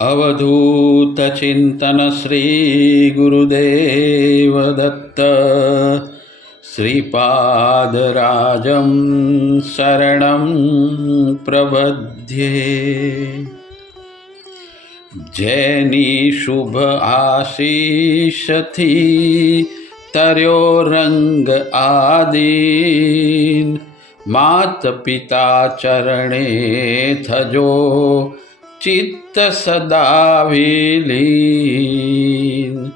અવધૂતચિંતન શ્રી ગુરુદેવ દત્ત શ્રીપાદરાજં શરણં પ્રબધ્યે જેની શુભ આશીષથી તર્યો રંગ આદીન સદા વિલીન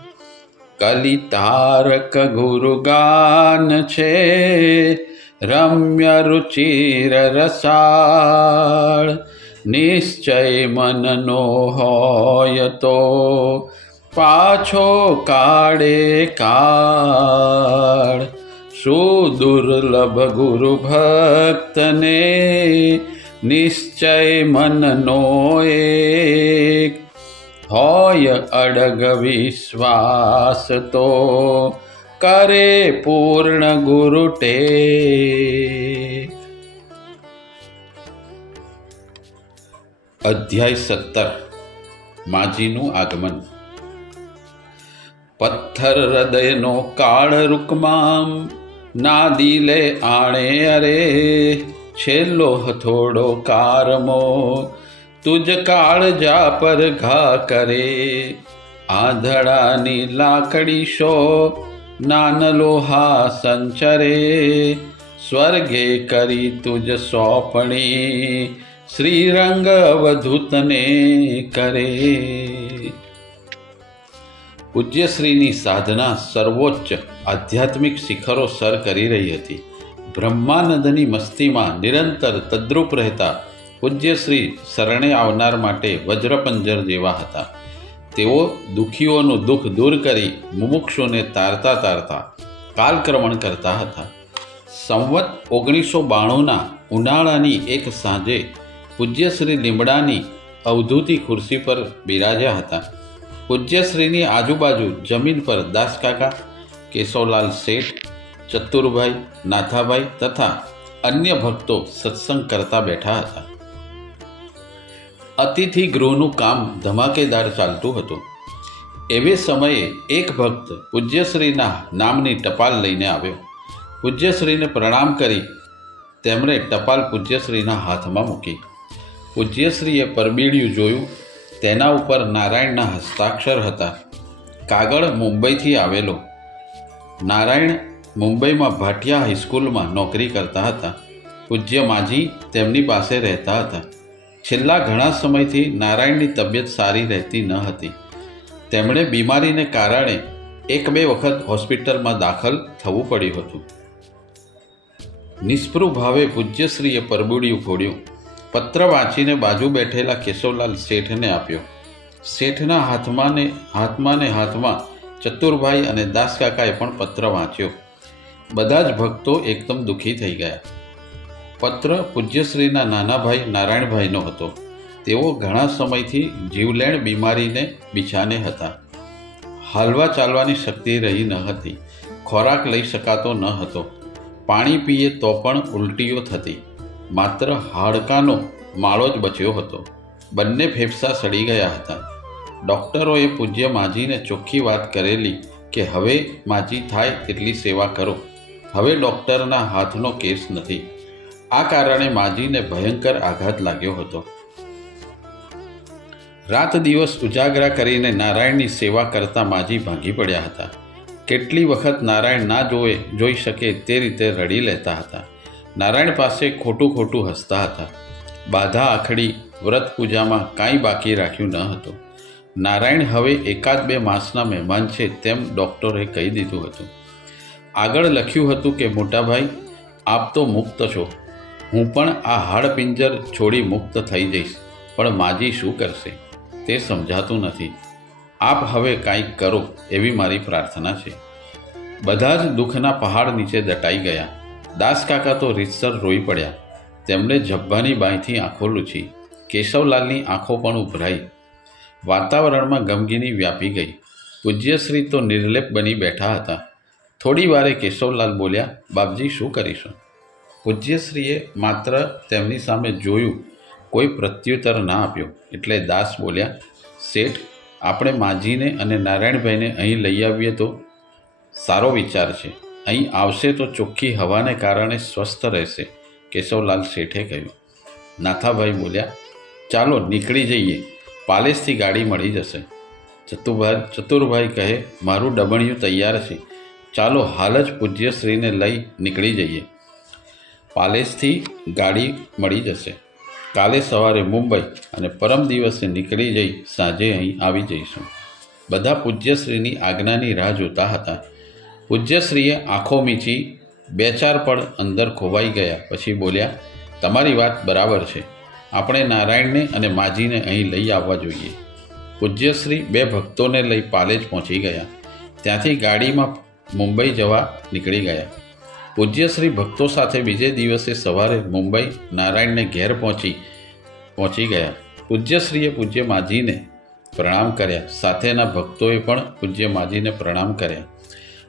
કલિતારક ગુરુગાન છે રમ્ય રુચિર રસાળ નિશ્ચય મનનો હોય તો પાછો કાળે કાળ. સુદુર્લભ ગુરુ ભક્તને નિશ્ચય મનનો એક. હોય અડગ વિશ્વાસ તો કરે પૂર્ણ ગુરુ ટેક અધ્યાય સત્તર. માજીનું આગમન. પથ્થર હૃદયનો કાળ રૂકમામ ના દિલે આણે અરે. છેલ્લો હથોડો કારમો, તુજ કાળજા પર ઘા કરે. આંધળાની લાકડી શો નાનલો હા સંચરે. સ્વર્ગે કરી તુજ સોંપણી, શ્રીરંગ અવધૂતને કરે. પૂજ્યશ્રીની સાધના સર્વોચ્ચ આધ્યાત્મિક શિખરો સર કરી રહી હતી. બ્રહ્માનંદની મસ્તીમાં નિરંતર તદ્રુપ રહેતા પૂજ્યશ્રી શરણે આવનાર માટે વજ્રપંજર જેવા હતા. તેઓ દુઃખીઓનું દુઃખ દૂર કરી મુમુક્ષુને તારતા તારતા કાલક્રમણ કરતા હતા. સંવત ઓગણીસો બાણુંના ઉનાળાની એક સાંજે પૂજ્યશ્રી લીમડાની અવધૂતી ખુરશી પર બિરાજ્યા હતા. પૂજ્યશ્રીની આજુબાજુ જમીન પર દાસકાકા કેશવલાલ શેઠ ચતુરભાઈ, નાથાભાઈ તથા અન્ય ભક્તો સત્સંગ કરતા બેઠા હતા. અતિથિ ગૃહનું કામ ધમાકેદાર ચાલતું હતું. એવે સમયે એક ભક્ત પૂજ્યશ્રીના નામની ટપાલ લઈને આવ્યો. પૂજ્યશ્રીને પ્રણામ કરી તેમણે ટપાલ પૂજ્યશ્રીના હાથમાં મૂકી. પૂજ્યશ્રીએ પરબીડિયું જોયું. તેના ઉપર નારાયણના હસ્તાક્ષર હતા. કાગળ મુંબઈથી આવેલો. નારાયણ મુંબઈમાં ભાટિયા હાઈસ્કૂલમાં નોકરી કરતા હતા. પૂજ્ય માજી તેમની પાસે રહેતા હતા. છેલ્લા ઘણા સમયથી નારાયણની તબિયત સારી રહેતી ન હતી. તેમણે બીમારીને કારણે એક બે વખત હોસ્પિટલમાં દાખલ થવું પડ્યું હતું. નિષ્પૃહ ભાવે પૂજ્યશ્રીએ પરબુડિયું ખોડ્યું પત્ર વાંચીને બાજુ બેઠેલા કેશવલાલ શેઠને આપ્યો. શેઠના હાથમાં ને હાથમાં ને હાથમાં ચતુરભાઈ અને દાસકાકાએ પણ પત્ર વાંચ્યો. બધા જ ભક્તો એકદમ દુઃખી થઈ ગયા. પત્ર પૂજ્યશ્રીના નાના ભાઈ નારાયણભાઈનો હતો. તેઓ ઘણા સમયથી જીવલેણ બીમારીને બિછાને હતા. હાલવા ચાલવાની શક્તિ રહી ન હતી. ખોરાક લઈ શકાતો ન હતો. પાણી પીએ તો પણ ઉલટીઓ થતી. માત્ર હાડકાનો માળો જ બચ્યો હતો. બંને ફેફસા સડી ગયા હતા. ડૉક્ટરોએ પૂજ્ય માજીને ચોખ્ખી વાત કરેલી કે હવે માજી થાય તેટલી સેવા કરો. હવે ડૉક્ટરના હાથનો કેસ નથી. આ કારણે માજીને ભયંકર આઘાત લાગ્યો હતો. રાત દિવસ ઉજાગરા કરીને નારાયણની સેવા કરતા માજી ભાંગી પડ્યા હતા. કેટલી વખત નારાયણ ના જોવે, જોઈ શકે તે રીતે રડી લેતા હતા. નારાયણ પાસે ખોટું ખોટું હસતા હતા. બાધા આખડી વ્રત પૂજામાં કાંઈ બાકી રાખ્યું ન હતું. નારાયણ હવે એકાદ બે માસના મહેમાન છે તેમ ડૉક્ટરે કહી દીધું હતું. આગળ લખ્યું હતું કે, મોટાભાઈ, આપ તો મુક્ત છો. હું પણ આ હાડપિંજર છોડી મુક્ત થઈ જઈશ. પણ માજી શું કરશે? તે સમજાતું નથી. આપ હવે કાંઈક કરો એવી મારી પ્રાર્થના છે. બધા જ દુઃખના પહાડ નીચે દટાઈ ગયા. દાસકાકા તો રીતસર રોઈ પડ્યા. તેમણે જબ્બાની બાંયથી આંખો લૂછી. કેશવલાલની આંખો પણ ઉભરાઈ. વાતાવરણમાં ગમગીની વ્યાપી ગઈ. પૂજ્યશ્રી તો નિર્લેપ બની બેઠા હતા. થોડી વારે કેશવલાલ બોલ્યા, બાપજી, શું કરીશું? પૂજ્યશ્રીએ માત્ર તેમની સામે જોયું, કોઈ પ્રત્યુત્તર ના આપ્યો. એટલે દાસ બોલ્યા, શેઠ, આપણે માજીને અને નારાયણભાઈને અહીં લઈ આવીએ તો સારો વિચાર છે. અહીં આવશે તો ચોખ્ખી હવાને કારણે સ્વસ્થ રહેશે, કેશવલાલ શેઠે કહ્યું. નાથાભાઈ બોલ્યા, ચાલો, નીકળી જઈએ. પાલેસથી ગાડી મળી જશે. ચતુભાઈ ચતુરભાઈ કહે, મારું ડબણિયું તૈયાર છે. ચાલો હાલ જ પૂજ્યશ્રીને લઈ નીકળી જઈએ. પાલેસથી ગાડી મળી જશે. કાલે સવારે મુંબઈ અને પરમ દિવસે નીકળી જઈ સાંજે અહીં આવી જઈશું. બધા પૂજ્યશ્રીની આજ્ઞાની રાહ જોતા હતા. પૂજ્યશ્રીએ આંખો મીચી બે ચાર પળ અંદર ખોવાઈ ગયા. પછી બોલ્યા, તમારી વાત બરાબર છે. આપણે નારાયણને અને માજીને અહીં લઈ આવવા જોઈએ. પૂજ્યશ્રી બે ભક્તોને લઈ પાલેજ પહોંચી ગયા. ત્યાંથી ગાડીમાં મુંબઈ જવા નીકળી ગયા. પૂજ્યશ્રી ભક્તો સાથે બીજે દિવસે સવારે મુંબઈ નારાયણને ઘેર પહોંચી પહોંચી ગયા. પૂજ્યશ્રીએ પૂજ્ય માજીને પ્રણામ કર્યા. સાથેના ભક્તોએ પણ પૂજ્ય માજીને પ્રણામ કર્યા.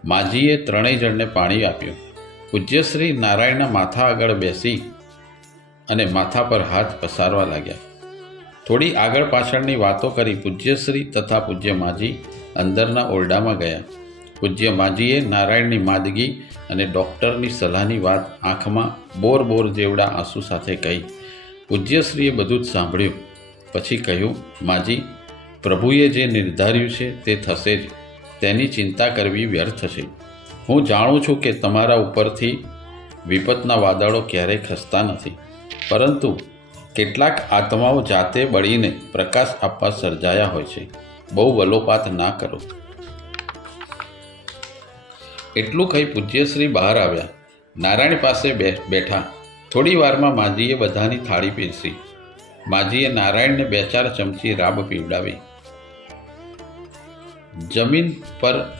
માજીએ ત્રણેય જણને પાણી આપ્યું. પૂજ્યશ્રી નારાયણના માથા આગળ બેસી અને માથા પર હાથ પસારવા લાગ્યા. થોડી આગળ પાછળની વાતો કરી પૂજ્યશ્રી તથા પૂજ્ય માજી અંદરના ઓરડામાં ગયા. પૂજ્ય માજીએ નારાયણની માદગી અને ડૉક્ટરની સલાહની વાત આંખમાં બોર બોર જેવડા આંસુ સાથે કહી પૂજ્યશ્રીએ બધું જ સાંભળ્યું. પછી કહ્યું, માજી, પ્રભુએ જે નિર્ધાર્યું છે તે થશે જ. તેની ચિંતા કરવી વ્યર્થ છે. હું જાણું છું કે તમારા ઉપરથી વિપતના વાદળો ક્યારેય ખસતા નથી. પરંતુ કેટલાક આત્માઓ જાતે બળીને પ્રકાશ આપવા સર્જાયા હોય છે. બહુ વલોપાત ના કરો. એટલું કહી પૂજ્યશ્રી બહાર આવ્યા. નારાયણ પાસે બેઠા. થોડી વારમાં માજીએ બધાની થાળી પીરસી. માજીએ નારાયણને બે ચાર ચમચી રાબ પીવડાવી. જમીન પર,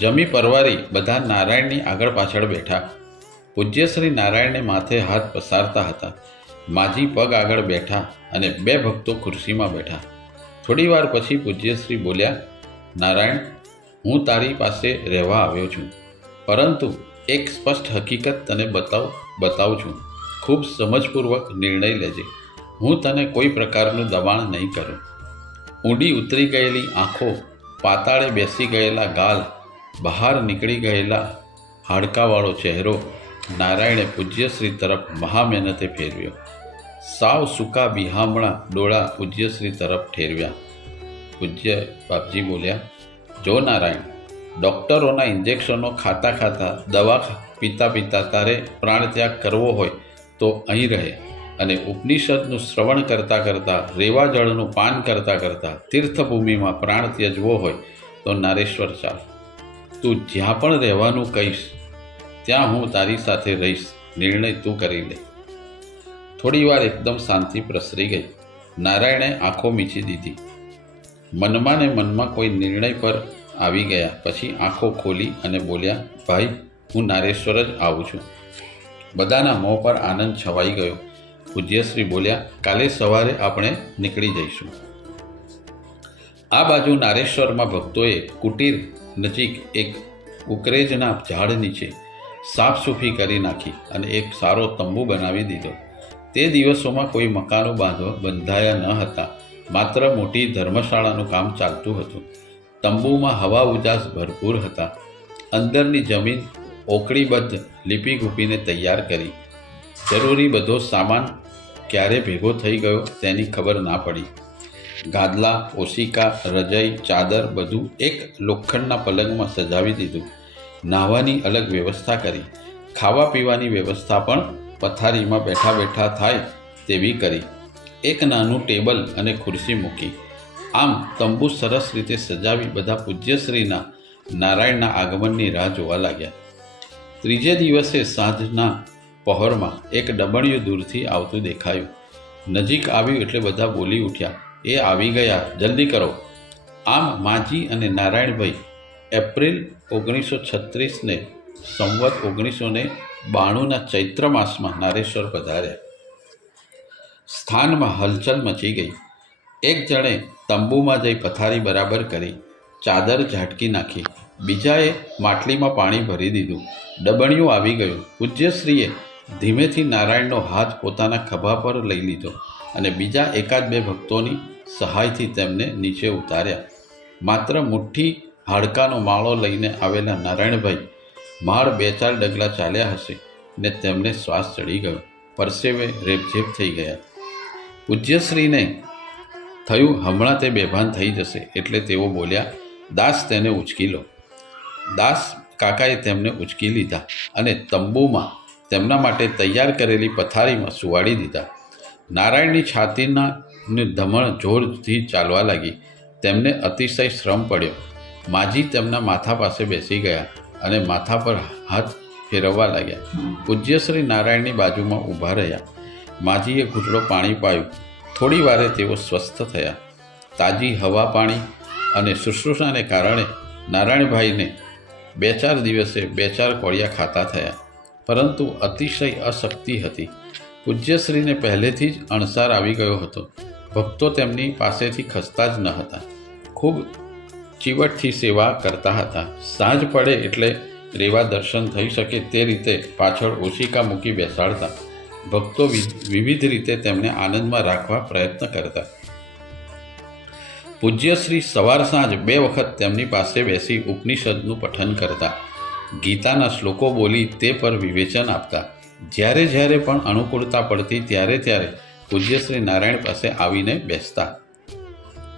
જમી પરવારી બધા નારાયણની આગળ પાછળ બેઠા. પૂજ્યશ્રી નારાયણને માથે હાથ પસારતા હતા. માજી પગ આગળ બેઠા અને બે ભક્તો ખુરશીમાં બેઠા. થોડી વાર પછી પૂજ્યશ્રી બોલ્યા, નારાયણ હું તારી પાસે રહેવા આવ્યો છું. પરંતુ એક સ્પષ્ટ હકીકત તને બતાવ, બતાવું છું. ખૂબ સમજપૂર્વક નિર્ણય લેજે. હું તને કોઈ પ્રકારનું દબાણ નહીં કરું. ઊંડી ઉતરી ગયેલી આંખો, પાતાળે બેસી ગયેલા ગાલ, બહાર નીકળી ગયેલા હાડકાવાળો ચહેરો નારાયણે પૂજ્યશ્રી તરફ મહામહેનતે ફેરવ્યો. સાવ સૂકા બિહામણા ડોળા પૂજ્યશ્રી તરફ ઠેરવ્યા. પૂજ્ય બાપજી બોલ્યા જો નારાયણ, ડૉક્ટરોના ઇન્જેક્શનો ખાતા ખાતા દવા પીતા પીતા તારે પ્રાણત્યાગ કરવો હોય તો અહીં રહે અને ઉપનિષદનું શ્રવણ કરતાં કરતાં રેવા જળનું પાન કરતાં કરતાં તીર્થભૂમિમાં પ્રાણ ત્યજવો હોય તો નારેશ્વર ચાલ. તું જ્યાં પણ રહેવાનું કહીશ, ત્યાં હું તારી સાથે રહીશ, નિર્ણય તું કરી લે. થોડી વાર એકદમ શાંતિ પ્રસરી ગઈ. નારાયણે આંખો મીચી દીધી. મનમાં ને મનમાં કોઈ નિર્ણય પર આવી ગયા. પછી આંખો ખોલી અને બોલ્યા, ભાઈ, હું નારેશ્વર જ આવું છું. બધાના મોં પર આનંદ છવાઈ ગયો. પૂજ્યશ્રી બોલ્યા, કાલે સવારે આપણે નીકળી જઈશું. આ બાજુ નારેશ્વરમાં ભક્તોએ કુટીર નજીક એક ઉકરેજના ઝાડ નીચે સાફસૂફી કરી નાખી અને એક સારો તંબુ બનાવી દીધો. તે દિવસોમાં કોઈ મકાનો બાંધવા બંધાયા ન હતા. માત્ર મોટી ધર્મશાળાનું કામ ચાલતું હતું. તંબુમાં હવા ઉજાસ ભરપૂર હતા. અંદરની જમીન ઓકળીબદ્ધ લીપી ઘૂપીને તૈયાર કરી. જરૂરી બધો સામાન ક્યારે ભેગો થઈ ગયો તેની ખબર ના પડી. ગાદલા, ઓશિકા, રજઈ, ચાદર બધું એક લોખંડના પલંગમાં સજાવી દીધું. નાહવાની અલગ વ્યવસ્થા કરી. ખાવા પીવાની વ્યવસ્થા પણ પથારીમાં બેઠા બેઠા થાય તેવી કરી. એક નાનું ટેબલ અને ખુરશી મૂકી. આમ તંબુ સરસ રીતે સજાવી બધા પૂજ્યશ્રીના, નારાયણના આગમનની રાહ જોવા લાગ્યા. ત્રીજે દિવસે સાંજના પહોરમાં એક ડબણિયું દૂરથી આવતું દેખાયું. નજીક આવ્યું એટલે બધા બોલી ઉઠ્યા, એ આવી ગયા, જલ્દી કરો. આમ માજી અને નારાયણભાઈ એપ્રિલ ઓગણીસો છત્રીસને સંવત ઓગણીસો ને બાણુંના ચૈત્ર માસમાં નારેશ્વર પધાર્યા. સ્થાનમાં હલચલ મચી ગઈ. એક જણે તંબુમાં જઈ પથારી બરાબર કરી, ચાદર ઝાટકી નાખી. બીજાએ માટલીમાં પાણી ભરી દીધું. ડબણિયું આવી ગયું. પૂજ્યશ્રીએ ધીમેથી નારાયણનો હાથ પોતાના ખભા પર લઈ લીધો અને બીજા એકાદ બે ભક્તોની સહાયથી તેમને નીચે ઉતાર્યા. માત્ર મુઠ્ઠી હાડકાનો માળો લઈને આવેલા નારાયણભાઈ માળ બે ચાર ડગલા ચાલ્યા હશે ને તેમને શ્વાસ ચડી ગયો. પરસેવે રેપઝેપ થઈ ગયા. પૂજ્યશ્રીને થયું હમણાં તે બેભાન થઈ જશે એટલે તેઓ બોલ્યા, દાસ તેને ઉચકી લો. દાસ કાકાએ તેમને ઉચકી લીધા અને તંબુમાં તેમના માટે તૈયાર કરેલી પથારીમાં સુવાડી દીધા. નારાયણની છાતીના ધમણ જોરથી ચાલવા લાગી. તેમને અતિશય શ્રમ પડ્યો. માજી તેમના માથા પાસે બેસી ગયા અને માથા પર હાથ ફેરવવા લાગ્યા. પૂજ્યશ્રી નારાયણની બાજુમાં ઊભા રહ્યા. માજીએ ઘૂંટડો પાણી પાયું. થોડી વારે તેઓ સ્વસ્થ થયા. તાજી હવા પાણી અને શુશ્રૂષાને કારણે નારાયણભાઈને બે ચાર દિવસે બે ચાર કોળિયા ખાતા થયા. પરંતુ અતિશય અશક્તિ હતી. પૂજ્યશ્રીને પહેલેથી જ અણસાર આવી ગયો હતો. ભક્તો તેમની પાસેથી ખસતા જ ન હતા. ખૂબ ચીવટથી સેવા કરતા હતા. સાંજ પડે એટલે રેવા દર્શન થઈ શકે તે રીતે પાછળ ઓશિકા મૂકી બેસાડતા ભક્તો વિવિધ રીતે તેમને આનંદમાં રાખવા પ્રયત્ન કરતા. પૂજ્યશ્રી સવાર સાંજ બે વખત તેમની પાસે બેસી ઉપનિષદનું પઠન કરતા. ગીતાના શ્લોકો બોલી તે પર વિવેચન આપતા. જ્યારે જ્યારે પણ અનુકૂળતા પડતી ત્યારે ત્યારે પૂજ્યશ્રી નારાયણ પાસે આવીને બેસતા.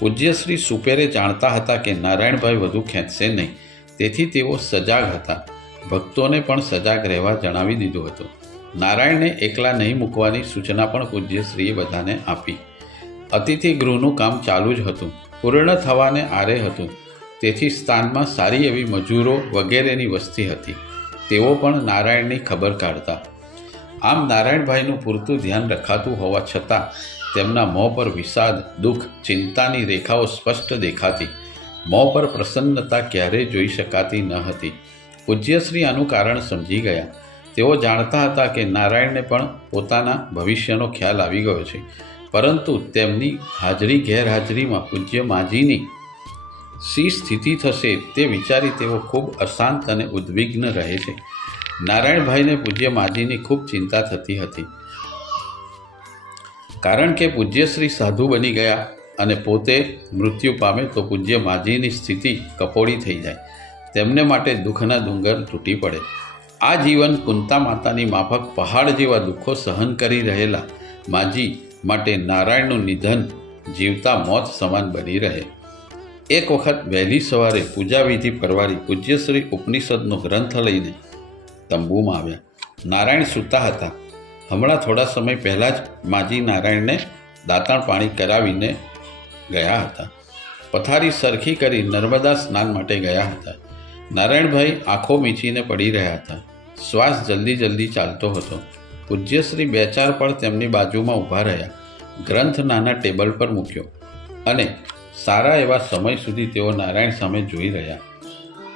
પૂજ્યશ્રી સુપેરે જાણતા હતા કે નારાયણભાઈ વધુ ખેંચશે નહીં. તેથી તેઓ સજાગ હતા. ભક્તોને પણ સજાગ રહેવા જણાવી દીધું હતું. નારાયણને એકલા નહીં મૂકવાની સૂચના પણ પૂજ્યશ્રીએ બધાને આપી. અતિથિ ગૃહનું કામ ચાલુ જ હતું. પૂર્ણ થવાને આરે હતું. તેથી સ્થાનમાં સારી એવી મજૂરો વગેરેની વસ્તી હતી. તેઓ પણ નારાયણની ખબર કાઢતા. આમ નારાયણભાઈનું પૂરતું ધ્યાન રખાતું હોવા છતાં તેમના મોં પર વિષાદ, દુઃખ, ચિંતાની રેખાઓ સ્પષ્ટ દેખાતી. મોં પર પ્રસન્નતા ક્યારેય જોઈ શકાતી ન હતી. પૂજ્યશ્રી આનું કારણ સમજી ગયા. તેઓ જાણતા હતા કે નારાયણને પણ પોતાના ભવિષ્યનો ખ્યાલ આવી ગયો છે. પરંતુ તેમની હાજરી ગેરહાજરીમાં પૂજ્ય માજીની સી સ્થિતિ થશે તે વિચારી તેઓ ખૂબ અશાંત અને ઉદ્વિગ્ન રહે છે. નારાયણભાઈને પૂજ્ય માજીની ખૂબ ચિંતા થતી હતી. કારણ કે પૂજ્યશ્રી સાધુ બની ગયા અને પોતે મૃત્યુ પામે તો પૂજ્ય માજીની સ્થિતિ કપોળી થઈ જાય. તેમને માટે દુઃખના ડુંગર તૂટી પડે. આ જીવન કુંતા માતાની માફક પહાડ જેવા દુઃખો સહન કરી રહેલા માજી માટે નારાયણનું નિધન જીવતા મોત સમાન બની રહે. એક વખત વહેલી સવારે પૂજાવિધિ પરવારી પૂજ્યશ્રી ઉપનિષદનો ગ્રંથ લઈને તંબુમાં આવ્યા. નારાયણ સૂતા હતા. હમણાં થોડા સમય પહેલાં જ માજી નારાયણને દાંતણ પાણી કરાવીને ગયા હતા. પથારી સરખી કરી નર્મદા સ્નાન માટે ગયા હતા. નારાયણભાઈ આંખો મીચીને પડી રહ્યા હતા. શ્વાસ જલ્દી જલ્દી ચાલતો હતો. પૂજ્યશ્રી બે ચાર પળ તેમની બાજુમાં ઊભા રહ્યા. ગ્રંથ નાના ટેબલ પર મૂક્યો અને સારા એવા સમય સુધી તેઓ નારાયણ સામે જોઈ રહ્યા.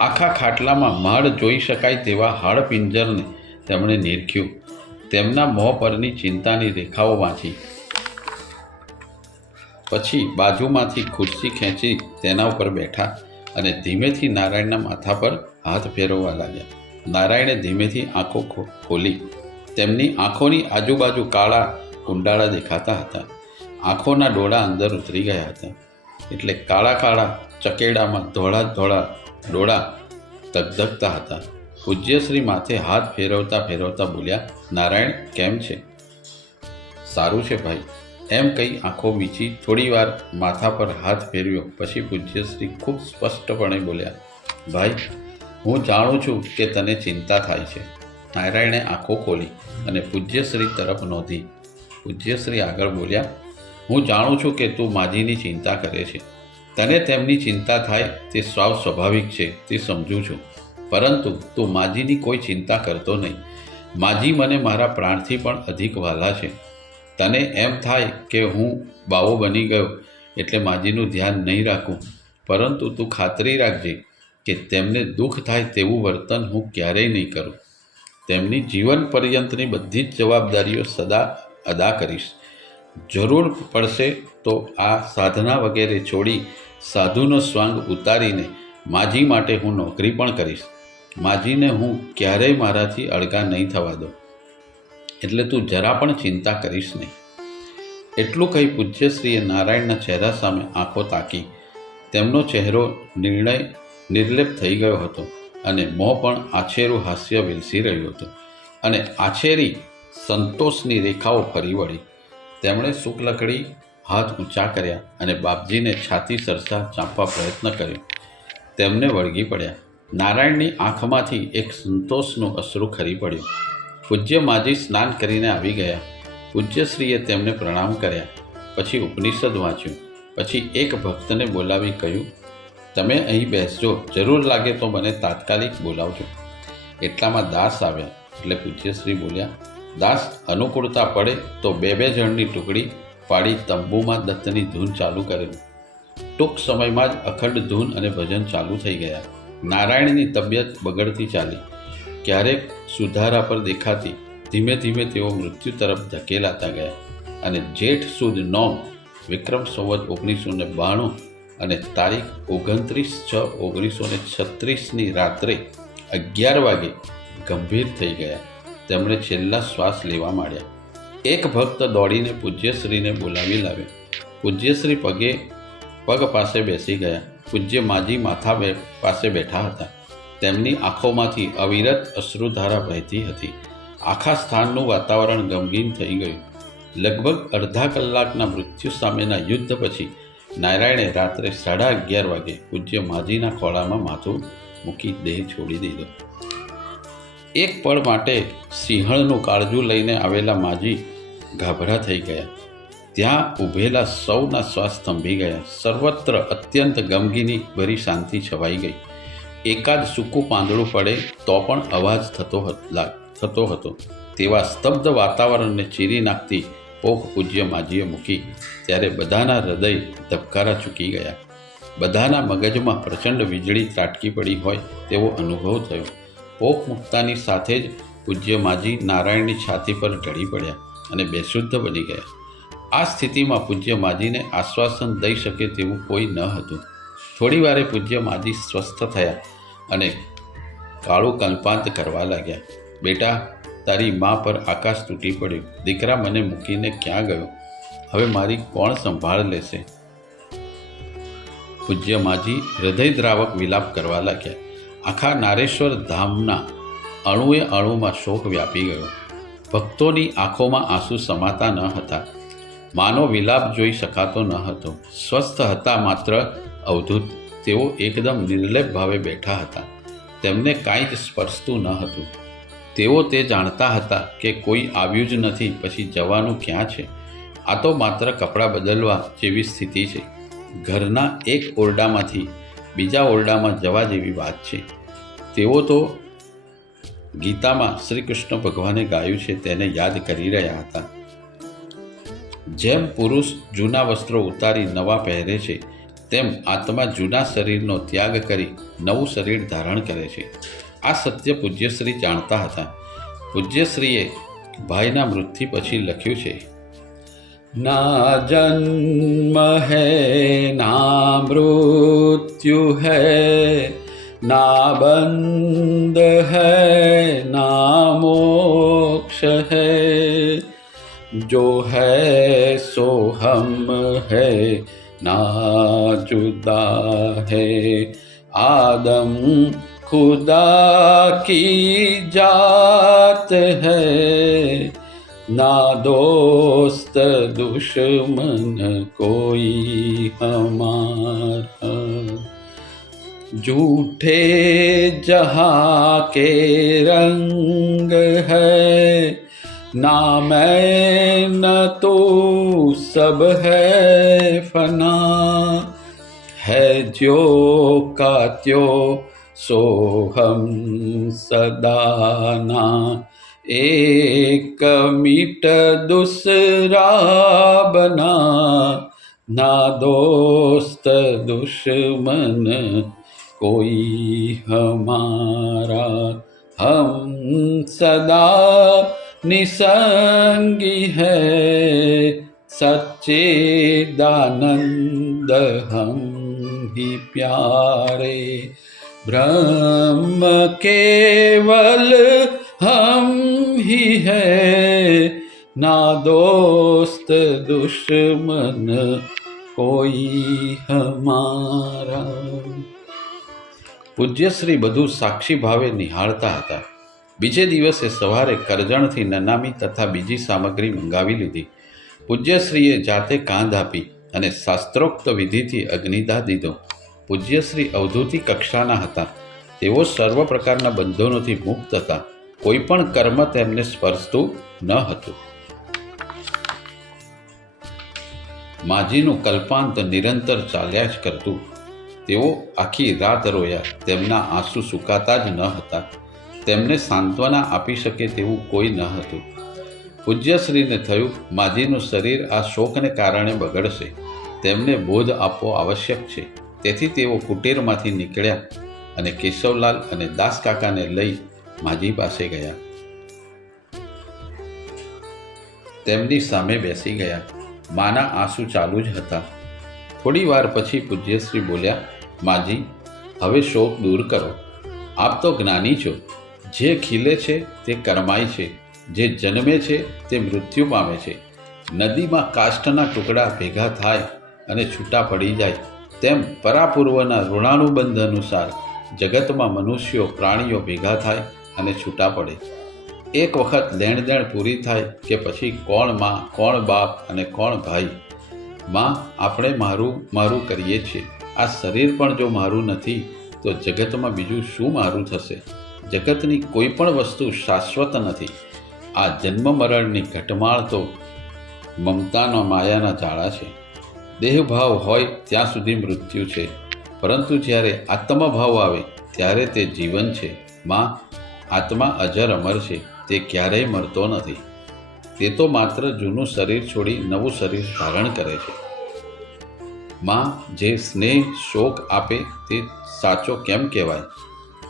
આખા ખાટલામાં માળ જોઈ શકાય તેવા હાડપિંજરને તેમણે નીરખ્યું. તેમના મોં પરની ચિંતાની રેખાઓ વાંચી. પછી બાજુમાંથી ખુરશી ખેંચી તેના ઉપર બેઠા. અને ધીમેથી નારાયણના માથા પર હાથ ફેરવવા લાગ્યા. નારાયણે ધીમેથી આંખો ખોલી. તેમની આંખોની આજુબાજુ કાળા કુંડાળા દેખાતા હતા. આંખોના ડોળા અંદર ઉતરી ગયા હતા. એટલે કાળા કાળા ચકેડામાં ધોળા ધોળા ડોળા ધગધગતા હતા. પૂજ્યશ્રી માથે હાથ ફેરવતા ફેરવતા બોલ્યા, નારાયણ, કેમ છે? સારું છે ભાઈ. એમ કહી આંખો મીચી થોડીવાર માથા પર હાથ ફેરવ્યો. પછી પૂજ્યશ્રી ખૂબ સ્પષ્ટપણે બોલ્યા, ભાઈ, હું જાણું છું કે તને ચિંતા થાય છે. નારાયણે આંખો ખોલી અને પૂજ્યશ્રી તરફ નોંધી. પૂજ્યશ્રી આગળ બોલ્યા, હું જાણું છું કે તું માજીની ચિંતા કરે છે. તને તેમની ચિંતા થાય તે સ્વાવ સ્વાભાવિક છે, તે સમજું છું. પરંતુ તું માજીની કોઈ ચિંતા કરતો નહીં. માજી મને મારા પ્રાણથી પણ અધિક વહાલા છે. તને એમ થાય કે હું બાવો બની ગયો એટલે માજીનું ધ્યાન નહીં રાખું. પરંતુ તું ખાતરી રાખજે કે તેમને દુઃખ થાય તેવું વર્તન હું ક્યારેય નહીં કરું. તેમની જીવન પર્યંતની બધી જ જવાબદારીઓ સદા અદા કરીશ. જરૂર પડશે તો આ સાધના વગેરે છોડી સાધુનો સ્વાંગ ઉતારીને માજી માટે હું નોકરી પણ કરીશ. માજીને હું ક્યારેય મારાથી અળગા નહીં થવા દઉં. એટલે તું જરા પણ ચિંતા કરીશ નહીં. એટલું કહી પૂજ્યશ્રીએ નારાયણના ચહેરા સામે આંખો તાકી. તેમનો ચહેરો નિર્ણય, નિર્લેપ થઈ ગયો હતો અને મોં પણ આછેરું હાસ્ય વિલસી રહ્યું હતું અને આછેરી સંતોષની રેખાઓ ફરી વળી. તેમણે શુક્લકડી હાથ ઊંચા કર્યા અને બાપજીને છાતી સરસા ચાંપવા પ્રયત્ન કર્યો. તેમને વળગી પડ્યા. નારાયણની આંખમાંથી એક સંતોષનું અશ્રુ ખરી પડ્યું. પૂજ્ય માજી સ્નાન કરીને આવી ગયા. પૂજ્યશ્રીએ તેમને પ્રણામ કર્યા. પછી ઉપનિષદ વાંચ્યું. પછી એક ભક્તને બોલાવી કહ્યું, તમે અહીં બેસજો. જરૂર લાગે તો મને તાત્કાલિક બોલાવજો. એટલામાં દાસ આવ્યા. એટલે પૂજ્યશ્રી બોલ્યા, દાસ, અનુકૂળતા પડે તો બે બે જણની ટુકડી પાડી તંબુમાં દત્તની ધૂન ચાલુ કરેલું. ટૂંક સમયમાં જ અખંડ ધૂન અને ભજન ચાલુ થઈ ગયા. નારાયણની તબિયત બગડતી ચાલી. ક્યારેક સુધારા પર દેખાતી ધીમે ધીમે તેઓ મૃત્યુ તરફ ધકેલાતા ગયા અને જેઠ સુદ નોમ વિક્રમ સંવત ઓગણીસો ને બાણું અને તારીખ ઓગણત્રીસ છ ઓગણીસો ને છત્રીસની રાત્રે અગિયાર વાગે ગંભીર થઈ ગયા. તેમણે છેલ્લા શ્વાસ લેવા માંડ્યા. એક ભક્ત દોડીને પૂજ્યશ્રીને બોલાવી લાવ્યો. પૂજ્યશ્રી પગે પગ પાસે બેસી ગયા. પૂજ્ય માજી માથા પાસે બેઠા હતા. તેમની આંખોમાંથી અવિરત અશ્રુધારા વહેતી હતી. આખા સ્થાનનું વાતાવરણ ગમગીન થઈ ગયું. લગભગ અડધા કલાકના મૃત્યુ સામેના યુદ્ધ પછી નારાયણે રાત્રે સાડા અગિયાર વાગે પૂજ્ય માજીના ખોળામાં માથું મૂકી દેહ છોડી દીધો. એક પળ માટે સિંહણનું કાળજું લઈને આવેલા માજી ગાભરા થઈ ગયા. ત્યાં ઊભેલા સૌના શ્વાસ થંભી ગયા. સર્વત્ર અત્યંત ગમગીની ભરી શાંતિ છવાઈ ગઈ. એકાદ સૂકું પાંદડું પડે તો પણ અવાજ થતો થતો હતો. તેવા સ્તબ્ધ વાતાવરણને ચીરી નાખતી પોખ પૂજ્ય માજીએ મૂકી ત્યારે બધાના હૃદય ધબકારા ચૂકી ગયા. બધાના મગજમાં પ્રચંડ વીજળી ત્રાટકી પડી હોય તેવો અનુભવ થયો. પોખ મૂકતાની સાથે જ પૂજ્ય માજી નારાયણની છાતી પર ઢળી પડ્યા અને બેશુદ્ધ બની ગયા. આ સ્થિતિમાં પૂજ્ય માજીને આશ્વાસન દઈ શકે તેવું કોઈ ન હતું. થોડી વારે પૂજ્ય માજી સ્વસ્થ થયા. અને કાળું કલ્પાંત કરવા લાગ્યા. બેટા, તારી મા પર આકાશ તૂટી પડ્યું. દીકરા મને મૂકીને ક્યાં ગયો? હવે મારી કોણ સંભાળ લેશે? પૂજ્ય માજી હૃદયદ્રાવક વિલાપ કરવા લાગ્યા. આખા નારેશ્વર ધામના અણુએ અણુમાં શોક વ્યાપી ગયો. ભક્તોની આંખોમાં આંસુ સમાતા ન હતા. માનો વિલાપ જોઈ શકાતો ન હતો. સ્વસ્થ હતા માત્ર અવધૂત તેઓ એકદમ નિર્લેપ ભાવે બેઠા હતા. તેમને કાંઈ જ સ્પર્શતું ન હતું. તેઓ તે જાણતા હતા કે કોઈ આવ્યું જ નથી, પછી જવાનું ક્યાં છે? આ તો માત્ર કપડાં બદલવા જેવી સ્થિતિ છે. ઘરના એક ઓરડામાંથી બીજા ઓરડામાં જવા જેવી વાત છે. તેઓ તો ગીતામાં શ્રી કૃષ્ણ ભગવાને ગાયું છે તેને યાદ કરી રહ્યા હતા. જેમ પુરુષ જૂના વસ્ત્રો ઉતારી નવા પહેરે છે તેમ આત્મા જૂના શરીરનો ત્યાગ કરી નવું શરીર ધારણ કરે છે આ સત્ય પૂજ્યશ્રી જાણતા હતા પૂજ્યશ્રીએ ભાઈના મૃત્યુ પછી લખ્યું છે ના જન્મ હૈ ના મૃત્યુ હૈ ના બંધ હૈ ના મોક્ષ હૈ जो है सो हम है ना जुदा है आदम खुदा की जात है ना दोस्त दुश्मन कोई हमारा झूठे जहाँ के रंग है ना मैं न तो सब है फना है जो का त्यो सो हम सदाना एक मिट दूसरा बना ना दोस्त दुश्मन कोई हमारा हम सदा निसंगी है सच्चे दानंद हम ही प्यारे ब्रह्म केवल हम ही है ના દોસ્ત દુશ્મન કોઈ હમારા પૂજ્યશ્રી બધું સાક્ષી ભાવે નિહાળતા હતા બીજે દિવસે સવારે કરજણથી નનામી તથા બીજી સામગ્રી મંગાવી લીધી. પૂજ્યશ્રીએ જાતે કાંધ આપી અને શાસ્ત્રોક્ત વિધિથી અગ્નિદાહ દીધો. પૂજ્યશ્રી અવધૂતિ કક્ષાના હતા. તેઓ સર્વ પ્રકારના બંધનોથી મુક્ત હતા. કોઈ પણ કર્મ તેમને સ્પર્શતું ન હતું. માજીનું કલ્પાંત નિરંતર ચાલ્યા જ કરતું. તેઓ આખી રાત રોયા. તેમના આંસુ સુકાતા જ ન હતા. તેમને સાંત્વના આપી શકે તેવું કોઈ ન હતું. પૂજ્યશ્રીને થયું, માજીનું શરીર આ શોકને કારણે બગડશે. તેમને બોધ આપવો આવશ્યક છે. તેથી તેઓ કુટીરમાંથી નીકળ્યા અને કેશવલાલ અને દાસકાકાને લઈ માજી પાસે ગયા. તેમની સામે બેસી ગયા. માના આંસુ ચાલુ જ હતા. થોડી વાર પછી પૂજ્યશ્રી બોલ્યા, માજી, હવે શોક દૂર કરો. આપ તો જ્ઞાની છો. જે ખીલે છે તે કરમાય છે, જે જન્મે છે તે મૃત્યુ પામે છે. નદીમાં કાષ્ટના ટુકડા ભેગા થાય અને છૂટા પડી જાય તેમ પરાપૂર્વના ઋણાનુબંધ અનુસાર જગતમાં મનુષ્યો, પ્રાણીઓ ભેગા થાય અને છૂટા પડે. એક વખત લેણ દેણ પૂરી થાય કે પછી કોણમાં, કોણ બાપ અને કોણ ભાઈ? માં, આપણે મારું મારું કરીએ છીએ. આ શરીર પણ જો મારું નથી, તો જગતમાં બીજું શું મારું થશે? જગતની કોઈ પણ વસ્તુ શાશ્વત નથી. આ જન્મ મરણની ઘટમાળ તો મમતાનો માયાના જાળા છે. દેહભાવ હોય ત્યાં સુધી મૃત્યુ છે. પરંતુ જ્યારે આત્મભાવ આવે, ત્યારે તે જીવન છે. માં, આત્મા અજર અમર છે. તે ક્યારેય મરતો નથી. તે તો માત્ર જૂનું શરીર છોડી નવું શરીર ધારણ કરે છે. માં, જે સ્નેહ, શોક આપે તે સાચો કેમ કહેવાય?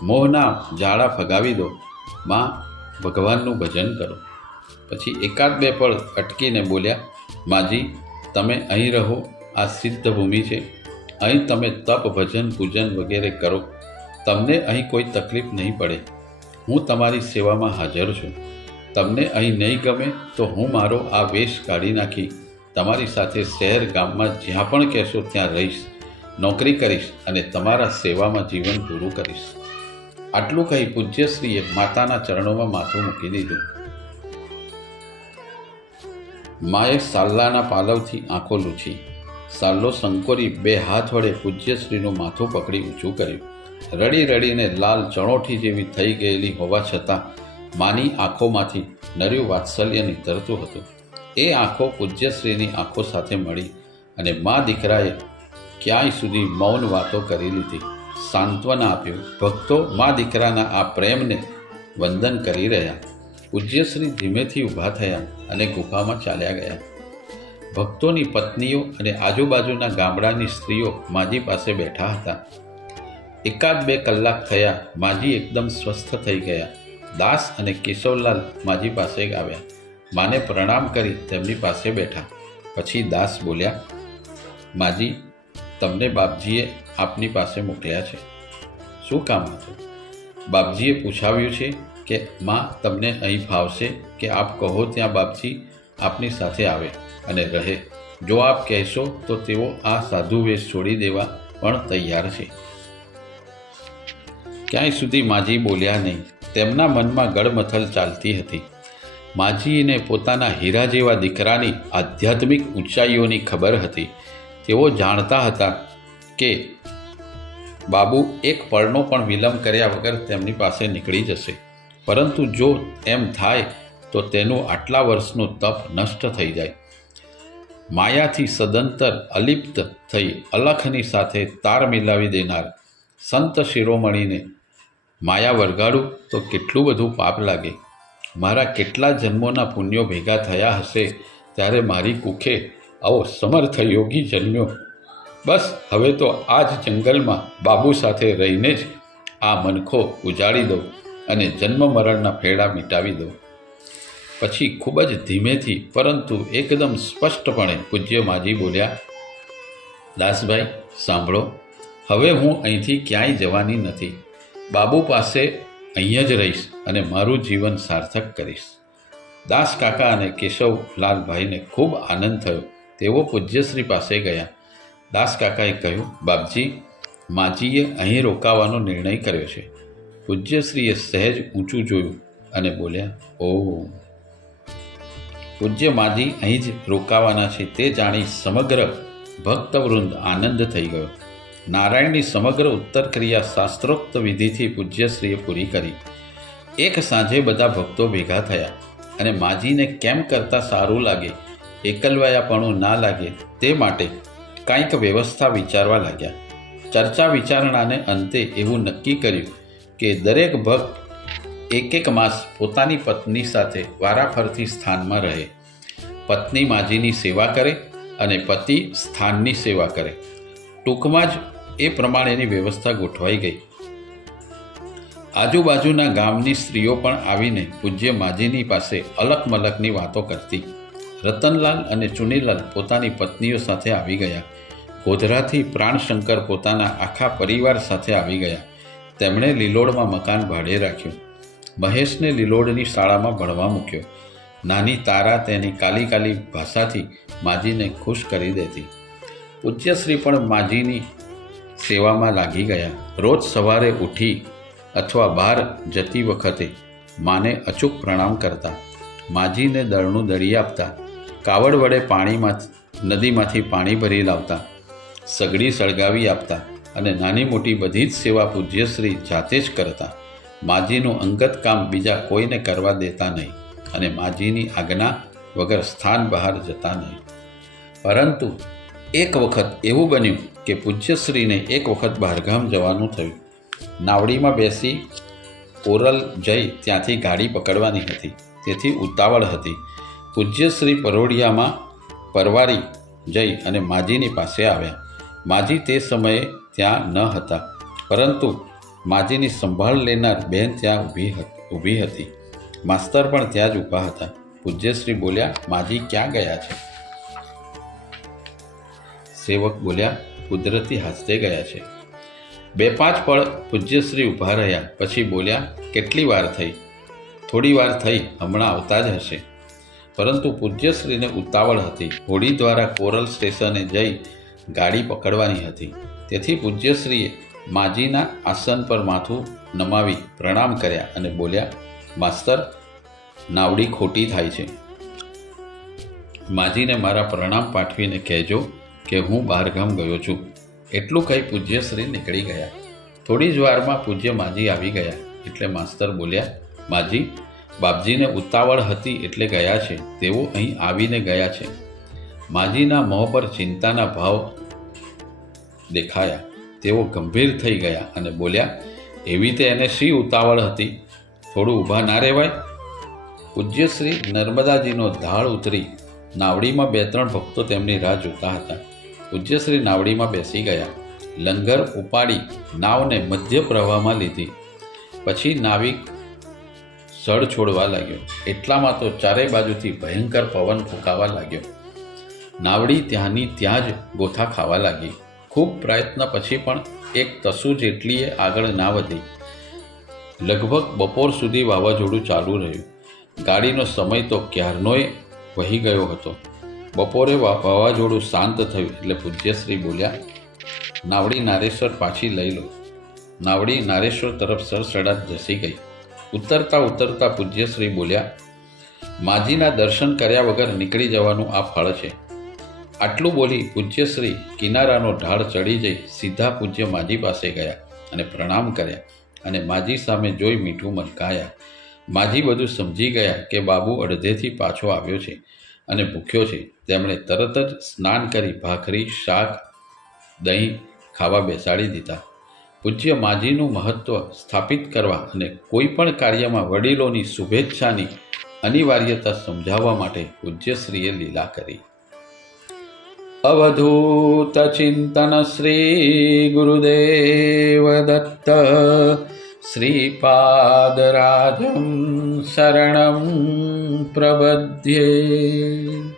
મોહના જાળા ફગાવી દો. માં, ભગવાનનું ભજન કરો. પછી એકાદ બે પળ અટકીને બોલ્યા, માજી, તમે અહીં રહો, આ સિદ્ધ ભૂમિ છે. અહીં તમે તપ, ભજન, પૂજન વગેરે કરો. તમને અહીં કોઈ તકલીફ નહીં પડે. હું તમારી સેવામાં હાજર છું. તમને અહીં નહીં ગમે તો હું મારો આ વેશ કાઢી નાખી. તમારી સાથે શહેર ગામમાં જ્યાં પણ કહેશો ત્યાં રહીશ, નોકરી કરીશ અને તમારા સેવામાં જીવન પૂરું કરીશ. આટલું કહી પૂજ્યશ્રીએ માતાના ચરણોમાં માથું મૂકી દીધું. માએ સાલ્લાના પાલવથી આંખો લૂછી. સાલ્લો સંકોરી બે હાથ વડે પૂજ્યશ્રીનું માથું પકડી ઊંચું કર્યું. રડી રડીને લાલ ચણોઠી જેવી થઈ ગયેલી હોવા છતાં માની આંખોમાંથી નર્યું વાત્સલ્ય નીતરતું હતું. એ આંખો પૂજ્યશ્રીની આંખો સાથે મળી અને મા દીકરાએ ક્યાંય સુધી મૌન વાતો કરી લીધી. સાંત્વના આપ્યું. ભક્તો મા દીકરાના આ પ્રેમને વંદન કરી રહ્યા. પૂજ્યશ્રી ધીમેથી ઊભા થયા અને ગુફામાં ચાલ્યા ગયા. ભક્તોની પત્નીઓ અને આજુબાજુના ગામડાની સ્ત્રીઓ માજી પાસે બેઠા હતા. એકાદ બે કલાક થયા માજી એકદમ સ્વસ્થ થઈ ગયા. દાસ અને કેશવલાલ માજી પાસે આવ્યા. માને પ્રણામ કરી તેમની પાસે બેઠા. પછી દાસ બોલ્યા, માજી તમને બાપજીએ આપની પાસે મોકલ્યા છે. શું કામ હતું? બાપજીએ પૂછાવ્યું છે કે, માં, તમને અહીં ફાવશે કે આપ કહો ત્યાં બાપજી આપની સાથે આવે અને રહે. જો આપ કહેશો તો તેઓ આ સાધુ વેશ છોડી દેવા પણ તૈયાર છે. ક્યાંય સુધી માજી બોલ્યા નહીં. તેમના મનમાં ગડમથલ ચાલતી હતી. માજીને પોતાના હીરા જેવા દીકરાની આધ્યાત્મિક ઊંચાઈઓની ખબર હતી. તેઓ જાણતા હતા કે બાબુ એક પળનો પણ વિલંબ કર્યા વગર તેમની પાસે નીકળી જશે. પરંતુ જો એમ થાય તો તેનું આટલા વર્ષનું તપ નષ્ટ થઈ જાય. માયાથી સદંતર અલિપ્ત થઈ અલખની સાથે તાર મિલાવી દેનાર સંત શિરોમણીને માયા વરગાડું તો કેટલું બધું પાપ લાગે. મારા કેટલા જન્મોના પુણ્યો ભેગા થયા હશે ત્યારે મારી કુખે આવો સમર્થ યોગી જન્મ્યો. બસ, હવે તો આ જ જંગલમાં બાબુ સાથે રહીને જ આ મનખો ઉજાડી દઉં અને જન્મ મરણના ફેડા મિટાવી દઉં પછી ખૂબ જ ધીમેથી, પરંતુ એકદમ સ્પષ્ટપણે પૂજ્ય માજી બોલ્યા, દાસભાઈ, સાંભળો, હવે હું અહીંથી ક્યાંય જવાની નથી. બાબુ પાસે અહીંયા જ રહીશ અને મારું જીવન સાર્થક કરીશ. દાસ કાકા અને કેશવલાલભાઈને ખૂબ આનંદ થયો. તેઓ પૂજ્યશ્રી પાસે ગયા. દાસ કાકાએ કહ્યું, બાપજી, માજીએ અહીં રોકાવાનો નિર્ણય કર્યો છે. પૂજ્યશ્રીએ સહેજ ઊંચું જોયું અને બોલ્યા ઓ પૂજ્ય માજી અહીં જ રોકાવાના છે તે જાણી સમગ્ર ભક્તવૃંદ આનંદ થઈ ગયો. નારાયણની સમગ્ર ઉત્તર ક્રિયા શાસ્ત્રોક્ત વિધિથી પૂજ્યશ્રીએ પૂરી કરી. એક સાંજે બધા ભક્તો ભેગા થયા અને માજીને કેમ કરતાં સારું લાગે એકલવાયાપણું ના લાગે તે માટે કાંઈક વ્યવસ્થા વિચારવા લાગ્યા. ચર્ચા વિચારણાને અંતે એવું નક્કી કર્યું કે દરેક ભક્ત એક એક માસ પોતાની પત્ની સાથે વારાફરતી સ્થાનમાં રહે. પત્ની માજીની સેવા કરે અને પતિ સ્થાનની સેવા કરે. ટૂંકમાં જ એ પ્રમાણેની વ્યવસ્થા ગોઠવાઈ ગઈ. આજુબાજુના ગામની સ્ત્રીઓ પણ આવીને પૂજ્ય માજીની પાસે અલક મલકની વાતો કરતી. રતનલાલ અને ચુનીલાલ પોતાની પત્નીઓ સાથે આવી ગયા. ગોધરાથી પ્રાણશંકર પોતાના આખા પરિવાર સાથે આવી ગયા. તેમણે લીલોડમાં મકાન ભાડે રાખ્યું. મહેશને લીલોડની શાળામાં ભણવા મૂક્યો. નાની તારા તેની કાલી કાલી ભાષાથી માજીને ખુશ કરી દેતી. પૂજ્યશ્રી પણ માજીની સેવામાં લાગી ગયા. રોજ સવારે ઉઠી અથવા બહાર જતી વખતે માને અચૂક પ્રણામ કરતા. માજીને દળનું દળી આપતા. કાવડ વડે પાણીમાં નદીમાંથી પાણી ભરી લાવતા, સગડી સળગાવી આપતા અને નાની મોટી બધી જ સેવા પૂજ્યશ્રી જાતે જ કરતા. માજીનું અંગત કામ બીજા કોઈને કરવા દેતા નહીં અને માજીની આજ્ઞા વગર સ્થાન બહાર જતા નહીં. પરંતુ એક વખત એવું બન્યું કે પૂજ્યશ્રીને એક વખત બહારગામ જવાનું થયું. નાવડીમાં બેસી ઓરલ જઈ ત્યાંથી ગાડી પકડવાની હતી. તેથી ઉતાવળ હતી પૂજ્યશ્રી પરોડિયામાં પરવારી જઈ અને માજીની પાસે આવ્યા. માજી તે સમયે ત્યાં ન હતા, પરંતુ માજીની સંભાળ લેનાર બહેન ત્યાં ઊભી હતી ઊભી હતી. માસ્તર પણ ત્યાં જ ઊભા હતા. પૂજ્યશ્રી બોલ્યા, માજી ક્યાં ગયા છે? સેવક બોલ્યા, કુદરતી હાસ્તે ગયા છે. બે પાંચ પળ પૂજ્યશ્રી ઊભા રહ્યા, પછી બોલ્યા, કેટલી વાર થઈ? થોડી વાર થઈ, હમણાં આવતા જ હશે. પરંતુ પૂજ્યશ્રીને ઉતાવળ હતી. હોડી દ્વારા કોરલ સ્ટેશને જઈ ગાડી પકડવાની હતી. તેથી પૂજ્યશ્રીએ માજીના આસન પર માથું નમાવી પ્રણામ કર્યા અને બોલ્યા, માસ્તર, નાવડી ખોટી થાય છે. માજીને મારા પ્રણામ પાઠવીને કહેજો કે હું બહારગામ ગયો છું. એટલું કહી પૂજ્યશ્રી નીકળી ગયા. થોડી જ વારમાં પૂજ્ય માજી આવી ગયા. એટલે માસ્તર બોલ્યા, માજી બાપજીને ઉતાવળ હતી એટલે ગયા છે. તેઓ અહીં આવીને ગયા છે. માજીના મોં પર ચિંતાના ભાવ દેખાયા. તેઓ ગંભીર થઈ ગયા અને બોલ્યા, એવી તે એને શી ઉતાવળ હતી? થોડું ઊભા ના રહેવાય? પૂજ્યશ્રી નર્મદાજીનો ધાળ ઉતરી. નાવડીમાં બે ત્રણ ભક્તો તેમની રાહ જોતા હતા. પૂજ્યશ્રી નાવડીમાં બેસી ગયા. લંગર ઉપાડી નાવને મધ્ય પ્રવાહમાં લીધી. પછી નાવિક સળ છોડવા લાગ્યો. એટલામાં તો ચારે બાજુથી ભયંકર પવન ફૂંકાવા લાગ્યો. નાવડી ત્યાંની ત્યાં જ ગોથા ખાવા લાગી. ખૂબ પ્રયત્ન પછી પણ એક તસુ જેટલીએ આગળ ના વધી. લગભગ બપોર સુધી વાવાઝોડું ચાલુ રહ્યું. ગાડીનો સમય તો ક્યારનોય વહી ગયો હતો. બપોરે વાવાઝોડું શાંત થયું એટલે પૂજ્યશ્રી બોલ્યા, નાવડી નારેશ્વર પાછી લઈ લો. નાવડી નારેશ્વર તરફ સરસડાટ ધસી ગઈ. ઉતરતા ઉતરતા પૂજ્યશ્રી બોલ્યા, માજીના દર્શન કર્યા વગર નીકળી જવાનું આ ફળ છે. આટલું બોલી પૂજ્યશ્રી કિનારાનો ઢાળ ચડી જઈ સીધા પૂજ્ય માજી પાસે ગયા અને પ્રણામ કર્યા અને માજી સામે જોઈ મીઠું મલકાયા. માજી બધું સમજી ગયા કે બાબુ અડધેથી પાછો આવ્યો છે અને ભૂખ્યો છે. તેમણે તરત જ સ્નાન કરી ભાખરી, શાક, દહીં ખાવા બેસાડી દીધા. પૂજ્ય માજીનું મહત્ત્વ સ્થાપિત કરવા અને કોઈ પણ કાર્યમાં વડીલોની શુભેચ્છાની અનિવાર્યતા સમજાવવા માટે પૂજ્યશ્રીએ લીલા કરી. અવધૂત ચિંતન શ્રી ગુરુદેવ દત્ત શ્રીપાદરાજમ શરણમ પ્રબધ્યે.